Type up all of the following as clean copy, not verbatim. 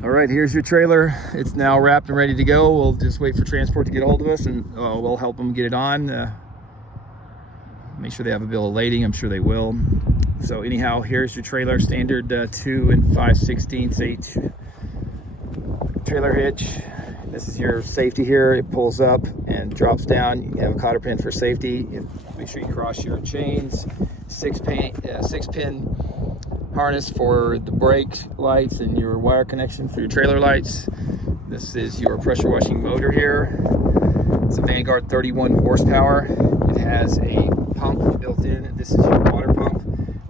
All right, here's your trailer. It's now wrapped and ready to go. We'll just wait for transport to get a hold of us, and we'll help them get it on. Make sure they have a bill of lading. I'm sure they will. So anyhow, here's your trailer, standard 2 5/16 H trailer hitch. This is your safety here. It pulls up and drops down. You have a cotter pin for safety. Make sure you cross your chains. 6-pin harness for the brake lights and your wire connection for your trailer lights. This is your pressure washing motor here. It's a Vanguard 31 horsepower. It has a pump built in. This is your water pump.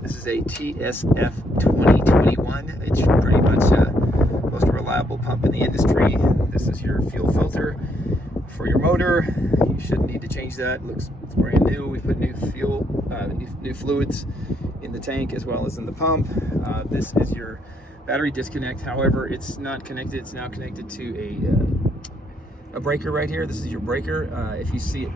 This is a TSF 2021. It's pretty much most reliable pump in the industry. This is your fuel filter for your motor. You shouldn't need to change that. It's brand new. We put new fuel, new fluids in the tank as well as in the pump. This is your battery disconnect. However, it's not connected. It's now connected to a breaker right here. This is your breaker. If you see it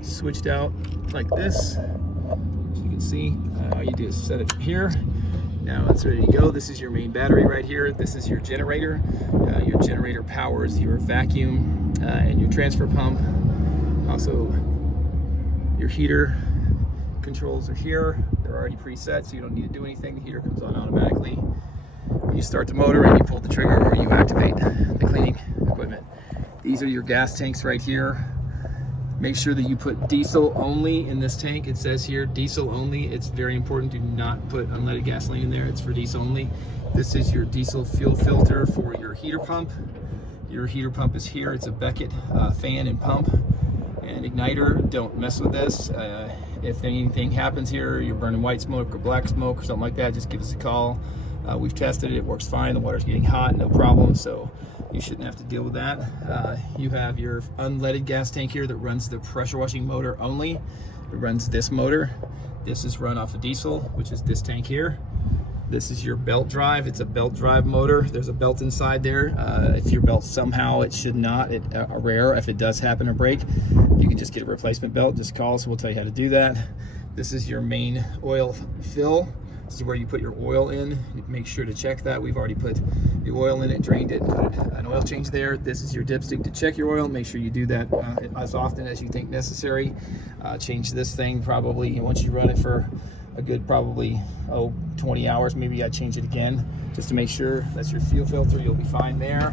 switched out like this, as you can see, all you do is set it here. Now it's ready to go. This is your main battery right here. This is your generator. Your generator powers your vacuum and your transfer pump. Also, your heater controls are here. They're already preset, so you don't need to do anything. The heater comes on automatically when you start the motor and you pull the trigger or you activate the cleaning equipment. These are your gas tanks right here. Make sure that you put diesel only in this tank. It says here diesel only. It's very important. Do not put unleaded gasoline in there. It's for diesel only. This is your diesel fuel filter for your heater pump. Your heater pump is here. It's a Beckett fan and pump and igniter. Don't mess with this. If anything happens here, you're burning white smoke or black smoke or something like that, just give us a call. We've tested it. It works fine. The water's getting hot, no problem. So you shouldn't have to deal with that. You have your unleaded gas tank here that runs the pressure washing motor only. It runs this motor. This is run off of diesel, which is this tank here. This is your belt drive. It's a belt drive motor. There's a belt inside there. If your belt somehow, it should not, rare, if it does happen to break, you can just get a replacement belt. Just call us, we'll tell you how to do that. This is your main oil fill. This is where you put your oil in. Make sure to check that. We've already put the oil in it, drained it, put an oil change there. This is your dipstick to check your oil. Make sure you do that as often as you think necessary. Change this thing probably once you run it for a good probably 20 hours. Maybe I change it again just to make sure. That's your fuel filter. You'll be fine there.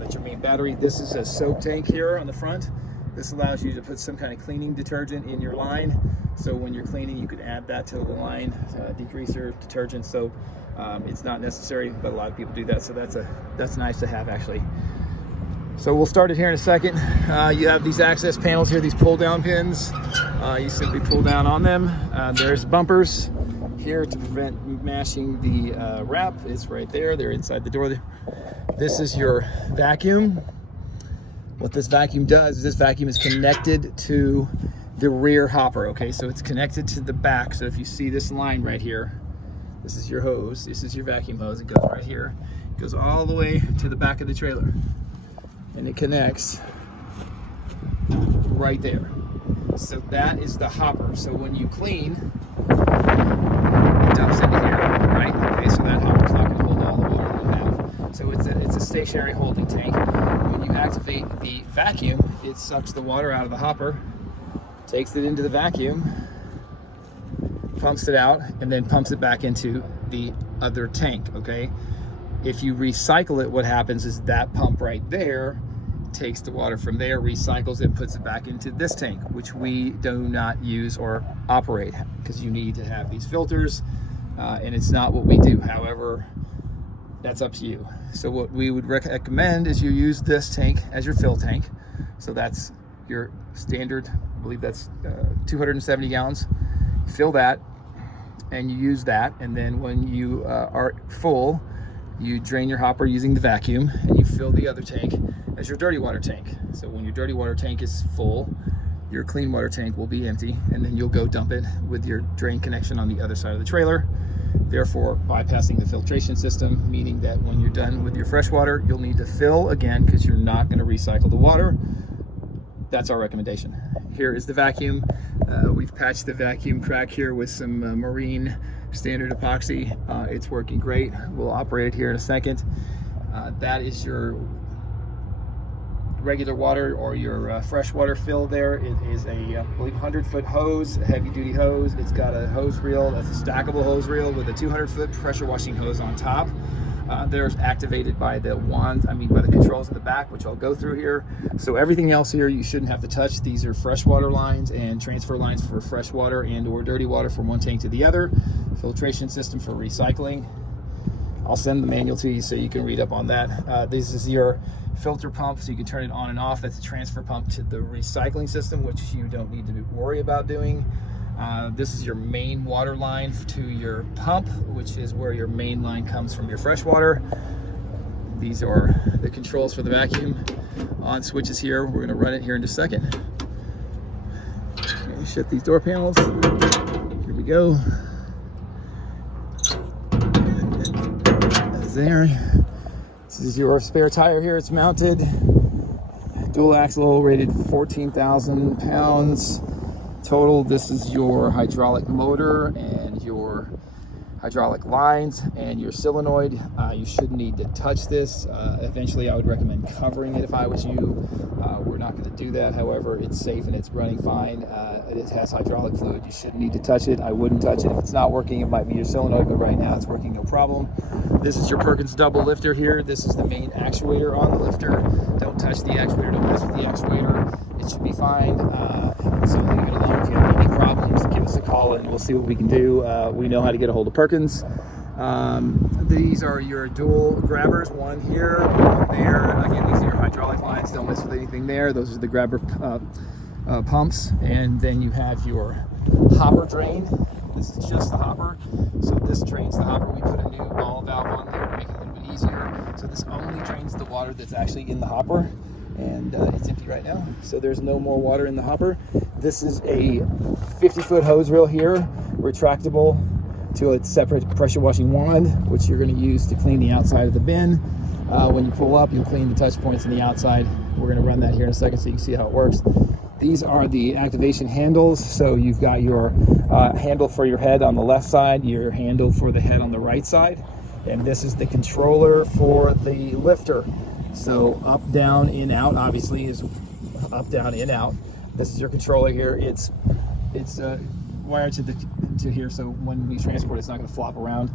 That's your main battery. This is a soap tank here on the front. This allows you to put some kind of cleaning detergent in your line. So when you're cleaning, you could add that to the line, degreaser, detergent, soap. It's not necessary, but a lot of people do that. So that's nice to have actually. So we'll start it here in a second. You have these access panels here, these pull down pins. You simply pull down on them. There's bumpers here to prevent mashing the wrap. It's right there. They're inside the door. This is your vacuum. What this vacuum does is this vacuum is connected to the rear hopper, okay? So it's connected to the back. So if you see this line right here, this is your hose, this is your vacuum hose. It goes right here. It goes all the way to the back of the trailer. And it connects right there. So that is the hopper. So when you clean, it dumps into here, right? Okay, so that hopper's not gonna hold all the water you have. So it's a stationary holding tank. When you activate the vacuum, it sucks the water out of the hopper, takes it into the vacuum, pumps it out, and then pumps it back into the other tank, okay? If you recycle it, what happens is that pump right there takes the water from there, recycles it, puts it back into this tank, which we do not use or operate because you need to have these filters, and it's not what we do. However, that's up to you. So what we would recommend is you use this tank as your fill tank. So that's your standard, I believe that's 270 gallons. Fill that and you use that, and then when you are full, you drain your hopper using the vacuum and you fill the other tank as your dirty water tank. So when your dirty water tank is full, your clean water tank will be empty, and then you'll go dump it with your drain connection on the other side of the trailer, therefore bypassing the filtration system, meaning that when you're done with your fresh water, you'll need to fill again because you're not going to recycle the water. That's our recommendation. Here is the vacuum. We've patched the vacuum crack here with some marine standard epoxy. It's working great. We'll operate it here in a second. That is your regular water or your freshwater fill there. It is a, I believe, 100-foot hose, a heavy-duty hose. It's got a hose reel. That's a stackable hose reel with a 200-foot pressure washing hose on top. They're activated by the wands, by the controls in the back, which I'll go through here. So everything else here you shouldn't have to touch. These are freshwater lines and transfer lines for freshwater and or dirty water from one tank to the other. Filtration system for recycling. I'll send the manual to you so you can read up on that. This is your filter pump, so you can turn it on and off. That's a transfer pump to the recycling system, which you don't need to worry about doing. This is your main water line to your pump, which is where your main line comes from your fresh water. These are the controls for the vacuum. On switches here. We're going to run it here in just a second. Shut these door panels. Here we go. There. This is your spare tire here. It's mounted. Dual axle, rated 14,000 pounds total. This is your hydraulic motor and your hydraulic lines and your solenoid. You shouldn't need to touch this. Eventually, I would recommend covering it if I was you. We're not going to do that. However, it's safe and it's running fine. It has hydraulic fluid. You shouldn't need to touch it. I wouldn't touch it. If it's not working, it might be your solenoid, but right now it's working no problem. This is your Perkins double lifter here. This is the main actuator on the lifter. Don't touch the actuator. Don't mess with the actuator. It should be fine. So leave it alone. If you have any problems, give us a call and we'll see what we can do. We know how to get a hold of Perkins. These are your dual grabbers, one here, one there. Again, these are your hydraulic lines. Don't mess with anything there. Those are the grabber pumps. And then you have your hopper drain. This is just the hopper. So this drains the hopper. We put a new ball valve on there to make it a little bit easier. So this only drains the water that's actually in the hopper. And it's empty right now. So there's no more water in the hopper. This is a 50-foot hose reel here, retractable to a separate pressure washing wand, which you're going to use to clean the outside of the bin. When you pull up, you'll clean the touch points on the outside. We're going to run that here in a second so you can see how it works. These are the activation handles. So you've got your handle for your head on the left side, your handle for the head on the right side, and this is the controller for the lifter. So up, down, in, out, obviously is up, down, in, out. This is your controller here. It's wired to here, so when we transport, it's not going to flop around.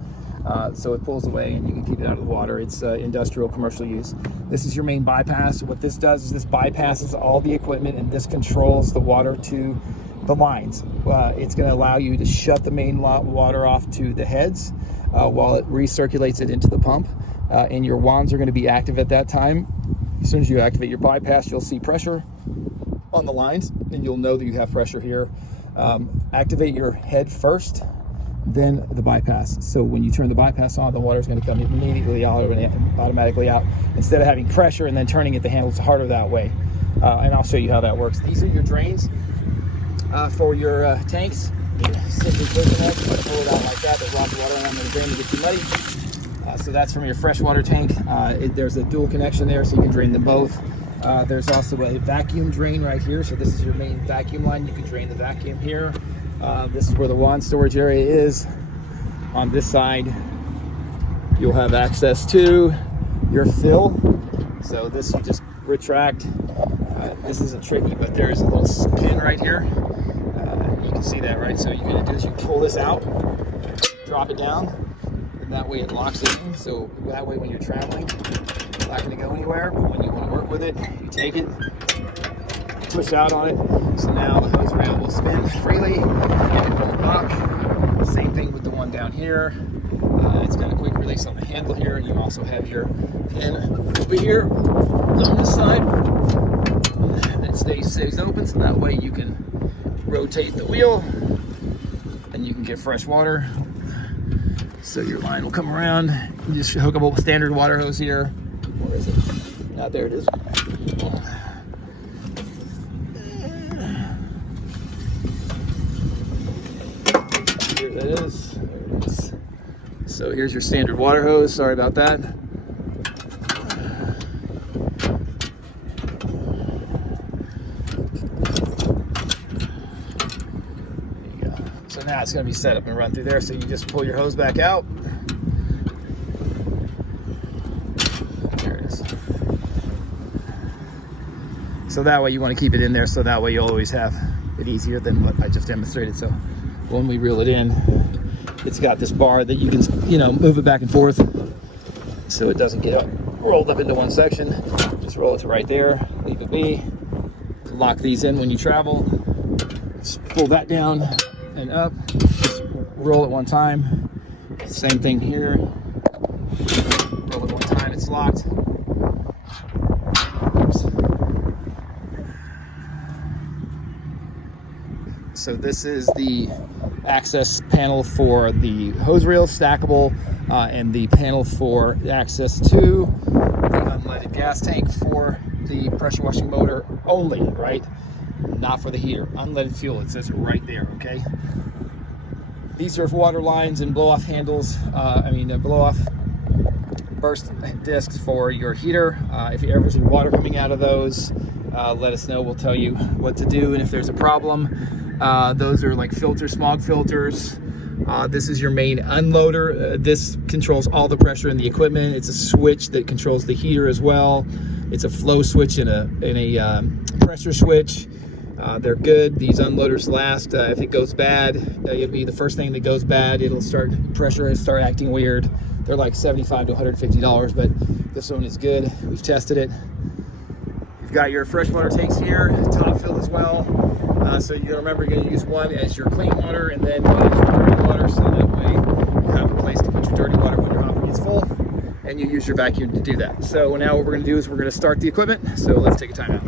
So it pulls away and you can keep it out of the water. It's industrial, commercial use. This is your main bypass. What this does is this bypasses all the equipment and this controls the water to the lines. It's going to allow you to shut the main water off to the heads while it recirculates it into the pump. And your wands are going to be active at that time. As soon as you activate your bypass, you'll see pressure on the lines and you'll know that you have pressure here. Activate your head first, then the bypass. So when you turn the bypass on, the water is going to come immediately automatically out. Instead of having pressure and then turning it, the handle's harder that way. And I'll show you how that works. These are your drains for your tanks. Simply push it up, pull it out like that. There's lots of water around the drain to get too muddy. So that's from your freshwater tank. There's a dual connection there, so you can drain them both. There's also a vacuum drain right here. So this is your main vacuum line. You can drain the vacuum here. This is where the wand storage area is. On this side, you'll have access to your fill. So this you just retract. This isn't tricky, but there's a little pin right here. You can see that, right? So you're gonna do is you pull this out, drop it down, and that way it locks it in. So that way when you're traveling, it's not gonna go anywhere, but when you wanna work with it, you take it, push out on it. So now the hose rail will spin freely and it won't lock. Same thing with the one down here. It's got a quick release on the handle here. You also have your pin over here on this side that stays open, so that way you can rotate the wheel and you can get fresh water. So your line will come around. You just hook up a standard water hose here. Where is it? Now there it is. Here that is. There it is. So here's your standard water hose. Sorry about that. So now it's going to be set up and run through there. So you just pull your hose back out. So that way you want to keep it in there, so that way you always have it easier than what I just demonstrated. So when we reel it in, it's got this bar that you can, you know, move it back and forth so it doesn't get rolled up into one section. Just roll it to right there, leave it be. Lock these in when you travel. Just pull that down and up. Just roll it one time. Same thing here. Roll it one time, it's locked. Oops. So this is the access panel for the hose reel, stackable, and the panel for access to the unleaded gas tank for the pressure washing motor only, right? Not for the heater. Unleaded fuel, it says it right there, okay? These are water lines and blow-off handles, blow-off burst discs for your heater. If you ever see water coming out of those, let us know. We'll tell you what to do, and if there's a problem. Those are like filters, smog filters. This is your main unloader. This controls all the pressure in the equipment. It's a switch that controls the heater as well. It's a flow switch and a pressure switch. They're good. These unloaders last. If it goes bad, it'll be the first thing that goes bad. It'll start acting weird. They're like $75 to $150, but this one is good. We've tested it. You've got your freshwater tanks here, top filled as well. So you remember you're going to use one as your clean water and then one as your dirty water, so that way you have a place to put your dirty water when your hopper gets full, and you use your vacuum to do that. So now what we're going to do is we're going to start the equipment. So let's take a time out.